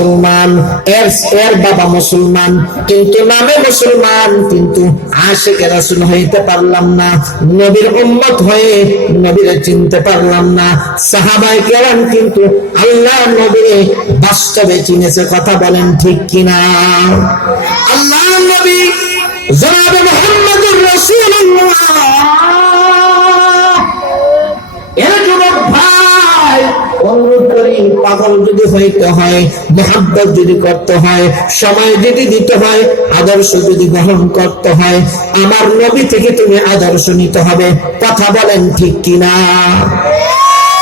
মুসলমান, এর এর বাবা মুসলমান, কিন্তু নামে মুসলমান, কিন্তু আশেখ রাসুল হইতে পারলাম না, নবীর উম্মত হয়ে নবীরে চিনতে পারলাম না সাহাবাই কেরাম কিন্তু আল্লাহ নবীরে বাস্তবে চিনেছে কথা বলেন ঠিক কিনা? আল্লাহ নবী জনাব মোহাম্মদুর রাসূলুল্লাহ। পাগল যদি হইতে হয়, মহাব্বত যদি করতে হয়, সময় যদি দিতে হয়, আদর্শ যদি গ্রহণ করতে হয়, আমার নবী থেকে তুমি আদর্শ নিতে হবে। কথা বলেন ঠিক কিনা?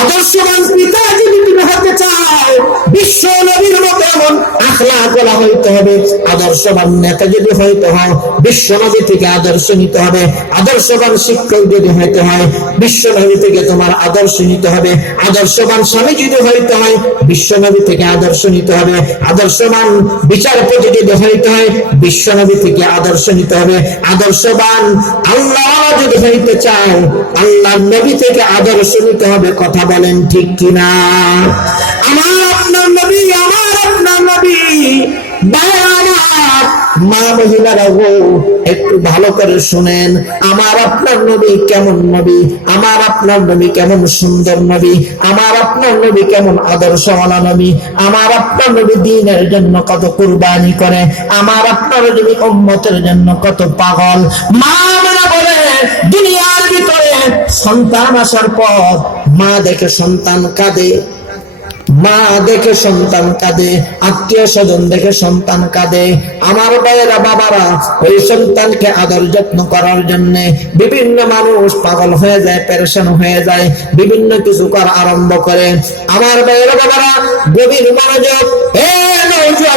আদর্শবান পিতা হতে বিশ্ব নবীর এমন হইতে হবে। আদর্শবান নেতা যদি হইতে হয়, বিশ্ব নবী থেকে আদর্শ নিতে হবে। আদর্শবান শিক্ষক যদি হইতে হয়, বিশ্ব নবী থেকে তোমার আদর্শ নিতে হবে। আদর্শবান স্বামী যদি হইতে হয়, বিশ্ব নবী থেকে আদর্শ নিতে হবে। আদর্শবান বিচারপতি যদি হইতে হয়, বিশ্ব নবী থেকে আদর্শ নিতে হবে। আদর্শবান আল্লাহ যদি হইতে চাও আল্লাহ নবী থেকে আদর্শ নিতে হবে। কথা বলেন ঠিক কিনা? আমার আপনার মা মহিলারা গো একটু ভালো করে শুনেন। আমার আপনার নবী কেমন নবী? আমার আপনার নবী কেমন সুন্দর নবী? আমার আপনার নবী কেমন আদর্শওয়ালা নবী? আমার আপনার নবী দিনের জন্য কত কুরবানি করে? আমার আপনার নবী উম্মতের জন্য কত পাগল? মা বলে, দুনিয়ার ভিতরে সন্তান আসার পর মা দেখে সন্তান কাঁদে। মা দেখে সন্তান কাঁদে, আত্মীয় স্বজন দেখে সন্তান কাঁদে। আমার ভাইয়েরা, বাবারা, ওই সন্তানকে আদর যত্ন করার জন্য বিভিন্ন মানুষ পাগল হয়ে যায়, পেরেশান হয়ে যায়, বিভিন্ন কিছু করা আরম্ভ করে। আমার ভাইয়েরা, বাবারা, গভীর মনোযোগ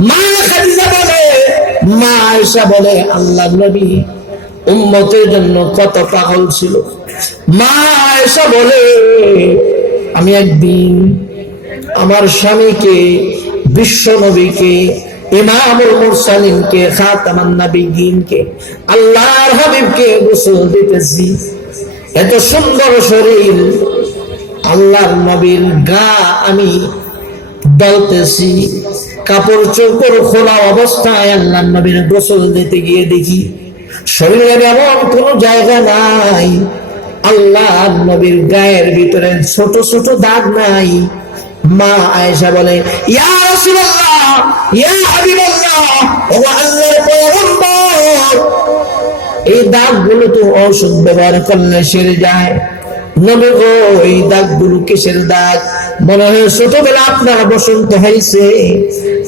মা মা আল্লাহ নবী জন্য মা আমি একদিন আমার স্বামীকে, বিশ্ব নবীকে, ইমামুল মুরসালিনকে, খাতামান নবীনকে আল্লাহর হাবিবকে গোসল দিতেছি। এত সুন্দর শরীর, আল্লাহর নবীর গা আমি দলতেছি। কাপড় চোপড় খোলা অবস্থায় আল্লাহ নবীর গোসল দিতে গিয়ে দেখি শরীরের এমন কোন জায়গা নাই। আল্লাহ নবীর গায়ের ভিতরে ছোট ছোট দাগ নাই। মা আয়েশা বলে, ইয়া রাসূলুল্লাহ, ইয়া ও আল্লাহর পয়গম্বর। এই দাগগুলো তো ঔষধ ব্যবহার করলে সেরে যায়। নবী গো এই দাগগুলো কিসের দাগ? মনে হয় ছোটবেলা আপনার বসন্ত হয়েছে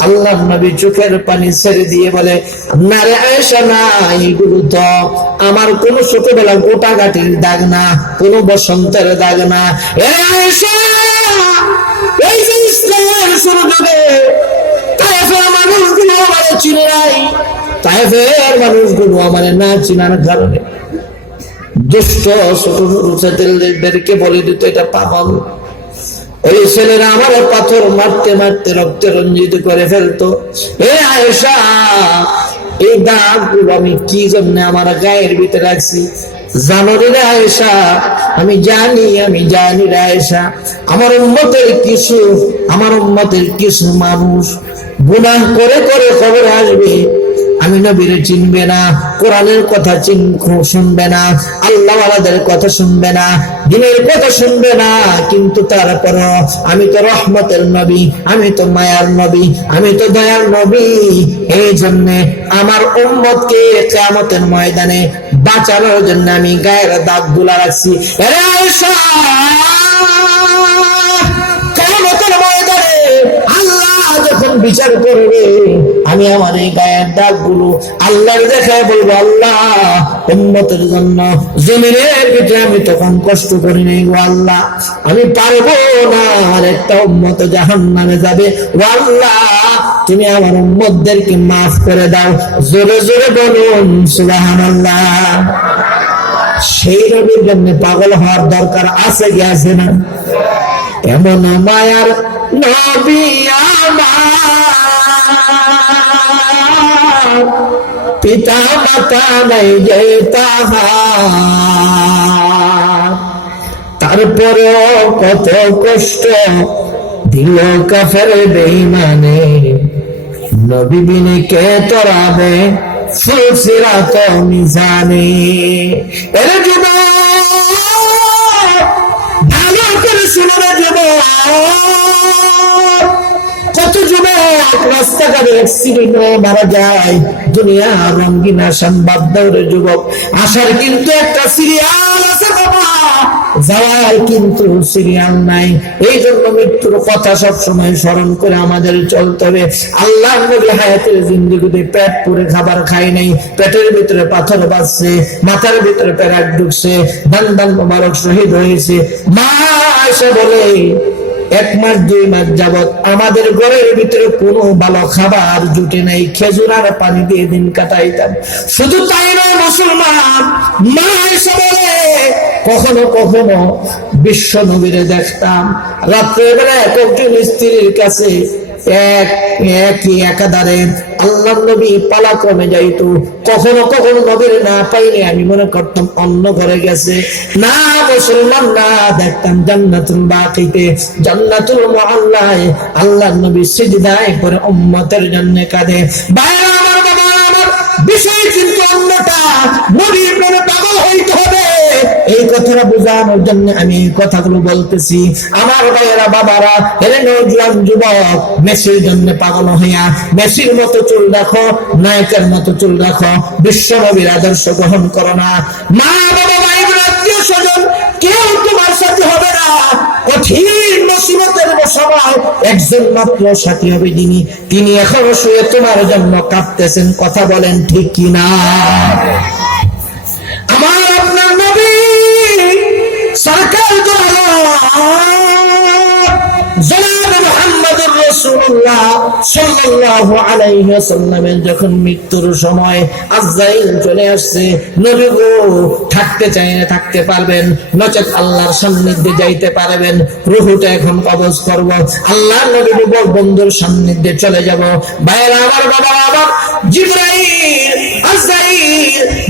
আল্লাহ নবী চোখের পানি ছেড়ে দিয়ে বলে না রে আয়েশা না, এইগুলো তো আমার কোন ছোটবেলা গোটা গাটির দাগ না, কোন বসন্তের দাগ না। এই যে ইসলামের শুরু যুগে তাইফের মানুষগুলো আমার চিনে নাই। তাইফের মানুষগুলো আমার না চিনার কারণে দুষ্ট ছোট ছেলেদেরকে বলে দিত, এটা পাগল। ওই ছেলেরা আমার পাথর মারতে মারতে রক্তে রঞ্জিত করে ফেলতো। এ আয়েশা, এই দাগগুলো আমি কি জন্য আমার গায়ের ভিতরে রাখছি? জানো রে আয়েশা, আমি জানি আমি জানি রে আমার উম্মতের কিছু, আমার উম্মতের কিছু মানুষ গুনাহ করে করে খবর আসবে। আমি নবীর চিনবে না, কোরআনের কথা শুনবে না, আল্লাহ আলাদের কথা শুনবে না, দিনের কথা শুনবে না, কিন্তু তারপর আমি তো রহমতের নবী, আমি তো মায়ার নবী, আমি তো দয়ার নবী এই জন্যে আমার উম্মতকে কেয়ামতের ময়দানে বাঁচানোর জন্য আমি গায়ের দাগগুলা রাখছি! কেয়ামতের ময়দানে বিচার করবে। আমি আমার এই গায়ের দাগগুলো আল্লাহর দেখায় বলব, আল্লাহ উন্মতের জন্য জমিনের ভিতরে আমি তখন কষ্ট করি নাই গো আল্লাহ। আমি পারব না আর একটা উন্মত জাহান নামে যাবে। ও আল্লাহ, তুমি আমার উম্মতদেরকে মাফ করে দাও। জোরে জোরে বলুন সুবাহান আল্লাহ সেই রবির জন্য পাগল হওয়ার দরকার আছে কি আছে না? এমন মায়ার নবী পিতা মাতা নাই যে তাহার। তারপরেও কত কষ্ট দিল কাফের বেইমানে নবী বিনে কে তরাবে ফুলসিরাত মিজানে। এর যুবক করে শুনে যুবক কত যুবক রাস্তাঘাটে অ্যাক্সিডেন্ট হয়ে মারা যায়। দুনিয়া রঙ্গিন আসান বাদ যুবক। আসার কিন্তু একটা সিরিয়াল আছে বাবা। যাওয়ার কিন্তু সিরিয়াল নাই। এই জন্য মৃত্যুর কথা সব সময় স্মরণ করে আমাদের চলতে হবে। আল্লাহ নবী হায়াতের পেট পুরে খাবার খাই নাই। পেটের ভিতরে পাথর বাজছে মাথার ভিতরে প্যারাট ঢুকছে দান দান মোবারক শহীদ হয়েছে। মা এসে বলে এক মাস, দুই মাস যাবৎ আমাদের ঘরের ভিতরে কোনো ভালো খাবার জুটে নাই। খেজুর আর পানি দিয়ে দিন কাটাইতাম। শুধু তাই না মুসলমান, মা এসে বলে, কখনো কখনো বিশ্ব নবীরে দেখতাম। রাত্রেবেলা একজন স্ত্রীর কাছে এক, একই একাধারে আল্লাহ নবী যাইতো। কখনো কখনো নবীর না পাইলে আমি মনে করতাম অন্য ঘরে গেছে। না মুসলমান, না দেখতাম জান্নাতুল বাকিতে। জান্নাতুল মহল্লায় আল্লাহ নবী সিজদায় করে উম্মতের জন্য কাঁদে। আমার বিষয় কিন্তু অন্যটা। নবীর প্রেমে পাগল হইতে হবে। এই কথাটা বোঝানোর জন্য আমি এই কথাগুলো বলতেছি। আমার ভাইয়েরা, বাবারা হেরে নজরান যুবক, মেসির জন্য পাগল হইয়া, মেসির মতো চুল রাখো নায়কের মতো চুল রাখো বিশ্ব আদর্শ গ্রহণ করো না। মা বাবা ভাই আত্মীয় মুসিবতের একজন মাত্র সাথী হবে যিনি। তিনি এখনও শুয়ে তোমার জন্য কাঁপতেছেন, কথা বলেন ঠিক কিনা? আমার আপনার নবী সরকার মুহাম্মদুর যখন মৃত্যুর সময় চলে আসছে, নবী গো, থাকতে থাকতে পারবেন। নচেত আল্লাহর সান্নিধ্যে যাইতে পারবেন। রুহুটা এখন কবজ করব। আল্লাহ নবী বল, বন্ধুর সান্নিধ্যে চলে যাব। বাইরে বাবা জিবরাইল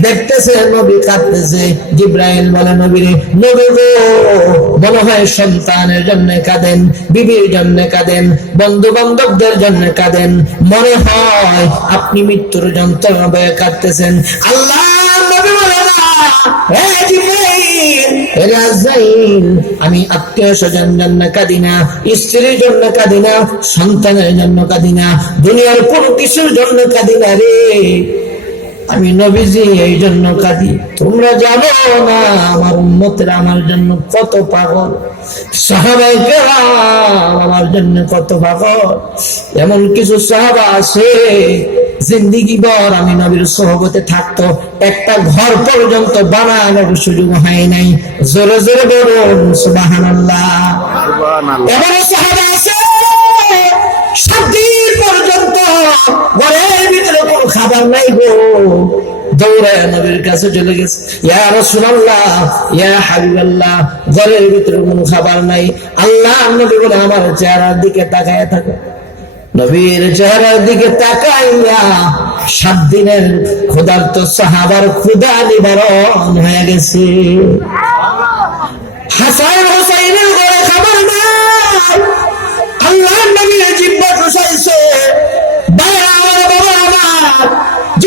দেখতেছে, নবী কাঁদতেছে। জিব্রাইল বলে নবীরে নবী গো, মনে হয় সন্তানের জন্য কাঁদেন, বিবির জন্য কাঁদেন। বন্ধু বান্ধবদের জন্য কাঁদেন। মনে হয় আপনি মৃত্যুর যন্ত্রণা বয়ে কাঁদতেছেন আল্লাহ আমি আত্মীয় স্বজন জন্য কাঁদি না, স্ত্রীর জন্য কাঁদি না, সন্তানের জন্য কাঁদি না, দুনিয়ার কোনো কিছুর জন্য কাঁদি না রে। আমি নবীজি, এই জন্য কাঁদি। তোমরা জানো না, আমার উন্মতের আমার জন্য কত পাগল। সাহাবাই জন্য কত পাগল এমন কিছু সাহাবা আছে জিন্দিগি বর আমি নবীর সহবতে থাকতো একটা ঘর পর্যন্ত বানানোর সুযোগ হয় নাই। জোরে জোরে বলুন সুবহানাল্লাহ। এমন সাহাবা আছে সাত দিন পর্যন্ত ঘরের ভিতরে কোনো খাবার নাই গো। দৌড়ায় নবীর কাছে চলে গেছে। ইয়া রাসূলুল্লাহ, ইয়া হাবিবাল্লাহ, ঘরের ভিতরে কোনো খাবার নাই। আল্লাহ নবী বলে, আমার চেহারার দিকে তাকায় থাকে। নবীর চেহারার দিকে তাকাইয়া সাত দিনের ক্ষুধার্ত সাহাবার ক্ষুধা নিবারণ হয়ে গেছে। হাসান হোসাইনের ঘরে খাবার নাই। আল্লাহ নবীর জিব্বা বাবা আমার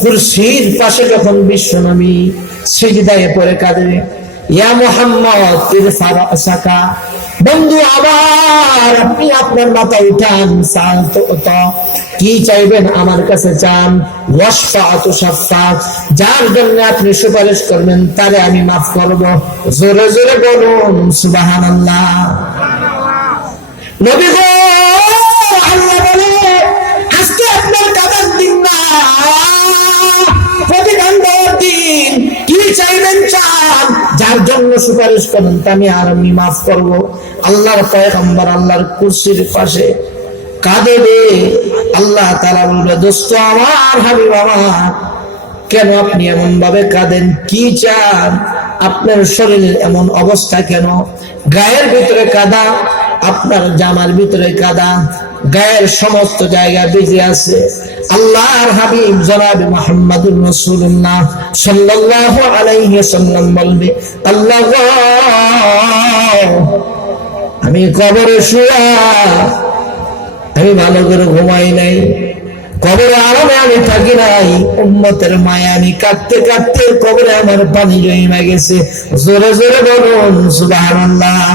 কুরসির পাশে যখন বিশ্বনবী সিজদায় পড়ে কাঁদে ইয়া মুহাম্মদ ইরফা রাসাকা বন্ধু, আবার আপনি আপনার মাথা উঠান চান তো তো। কি চাইবেন আমার কাছে চান? যার জন্য আপনি সুপারিশ করবেন, তারে আমি মাফ করব। জোরে জোরে বলুন, সুবহানাল্লাহ। নবী যার জন্য সুপারিশ করেন আমি আর আমি মাফ করব। আল্লাহর পয়গম্বর আল্লাহর কুরসির পাশে কাঁদে দে আল্লাহ তারা বলবে, দোস্ত আমার হাবিব আমার, কেন আপনি এমন ভাবে কাঁদেন? কি চান? আপনার শরীরের এমন অবস্থা কেন? গায়ের ভিতরে কাদা আপনার জামার ভিতরে কাদা, গায়ের সমস্ত জায়গা বেজে আছে। আল্লাহর হাবিব জনাব মোহাম্মদুর রাসূলুল্লাহ সাল্লাল্লাহু আলাইহি ওয়াসাল্লাম বলবে, আল্লাহ, আমি কবরে শুয়া, আমি ভালো করে ঘুমাই নাই। কবরে আরামে আমি থাকি নাই। উম্মতের মায়া আমি কাঁদতে কাঁদতে কবরে আমার পানি জমে গেছে। জোরে জোরে বলুন, সুবহানাল্লাহ।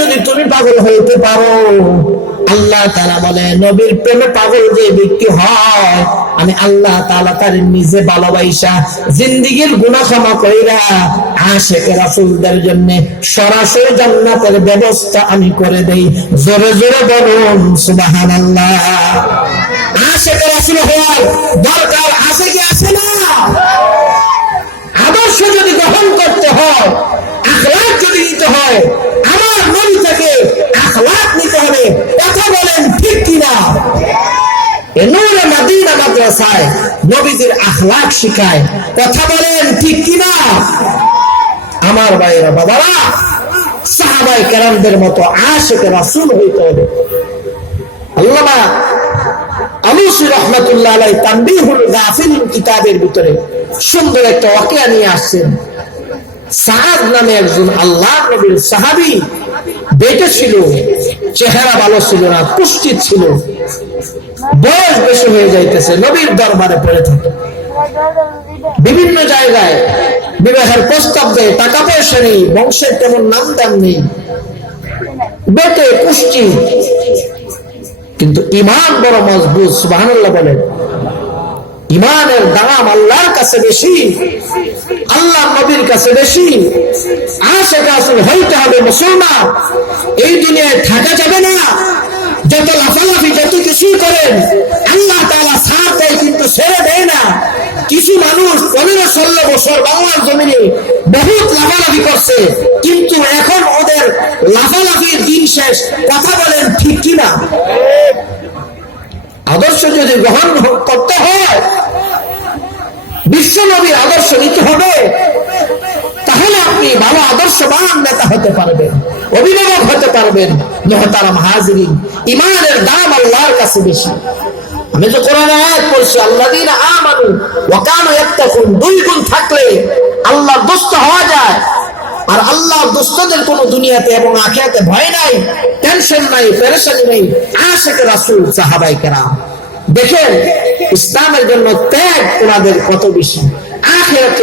যদি তুমি পাগল হইতে পারো। আল্লাহ তারা বলে নবীর প্রেমে পাগল যে ব্যক্তি হয়, আমি আল্লাহ তাআলা তার নিজে ভালোবাসা জিন্দিগির গুনাহ ক্ষমা কইরা আশেক রাসূলদের জন্য সরাসরি জান্নাতের ব্যবস্থা আমি করে দেই। জোরে জোরে বলুন, সুবহানাল্লাহ। আশেক রাসূল হওয়ার দরকার আছে কি আছে না? আদর্শ যদি গ্রহণ করতে হয় আখলাক যদি নিতে হয়, আমার নবী থেকে আখলাক নিতে হবে। কথা বলেন ঠিক কিনা? নূরে মাদিনা মাদ্রাসায় নবীজির আখলাক শিখায়। কথা বলেন ঠিক কিনা? আমার ভাইয়েরা, বাবারা সাহাবাই মতো আশেকে রাসূল হইতে হবে। আল্লামা আলুসি রহমতুল্লাহ আলাই তানবিহুল গাফিল কিতাবের ভিতরে সুন্দর একটা ওয়াকিয়া নিয়ে আসছেন। সাহাদ নামে একজন আল্লাহ নবীর সাহাবি বেটে ছিল, চেহারা ভালো ছিল না পুষ্টির ছিল। বয়স বেশি হয়ে যাইতেছে, নবীর দরবারে পড়ে থাকে। বিভিন্ন জায়গায় বিবাহের প্রস্তাব দেয়, টাকা পয়সা নেই, বংশের তেমন নাম দাম নেই। বেটে, পুষ্টি। কিন্তু ইমান বড় মজবুত, সুবহানাল্লাহ বলেন। ইমানের দাম আল্লাহর কাছে বেশি, আল্লাহ নবীর কাছে বেশি। আশেখ আসল হইতে হবে মুসলমান। এই দুনিয়ায় থাকা যাবে না। যত লাফালাফি, যত কিছুই করেন, আল্লাহ তালা সাথ দেয় কিন্তু ছেড়ে দেয় না। কিছু মানুষ পনেরো ষোলো বছর বাংলার জমিনে বহুত লাফালাফি করছে, কিন্তু এখন লাফালাফির দিন শেষ, কথা বলেন ঠিক কিনা? আদর্শ যদি গ্রহণ করতে হয় বিশ্ব নবীর আদর্শ নিতে হবে, তাহলে আপনি ভালো আদর্শবান নেতা হতে পারবেন, অভিভাবক হতে পারবেন, মহতারাম হাজরিন। ইমানের দাম আল্লাহর কাছে বেশি। আমি তো কোরআন আয়াত পড়ছি, আল্লাযীনা আমানু ওয়া কানু ইয়াত্তাকুন। দুই গুণ থাকলে আল্লাহর দোস্ত হওয়া যায় আর আল্লাহ দোস্তদের কোন দুনিয়াতে এবং আখিরাতে ভয় নাই টেনশন নাই পেরেশানি নাই, আশেক রাসুল, সাহাবাই কেরাম। দেখেন, ইসলামের জন্য ত্যাগ ওনাদের কত বেশি। আখিরাতে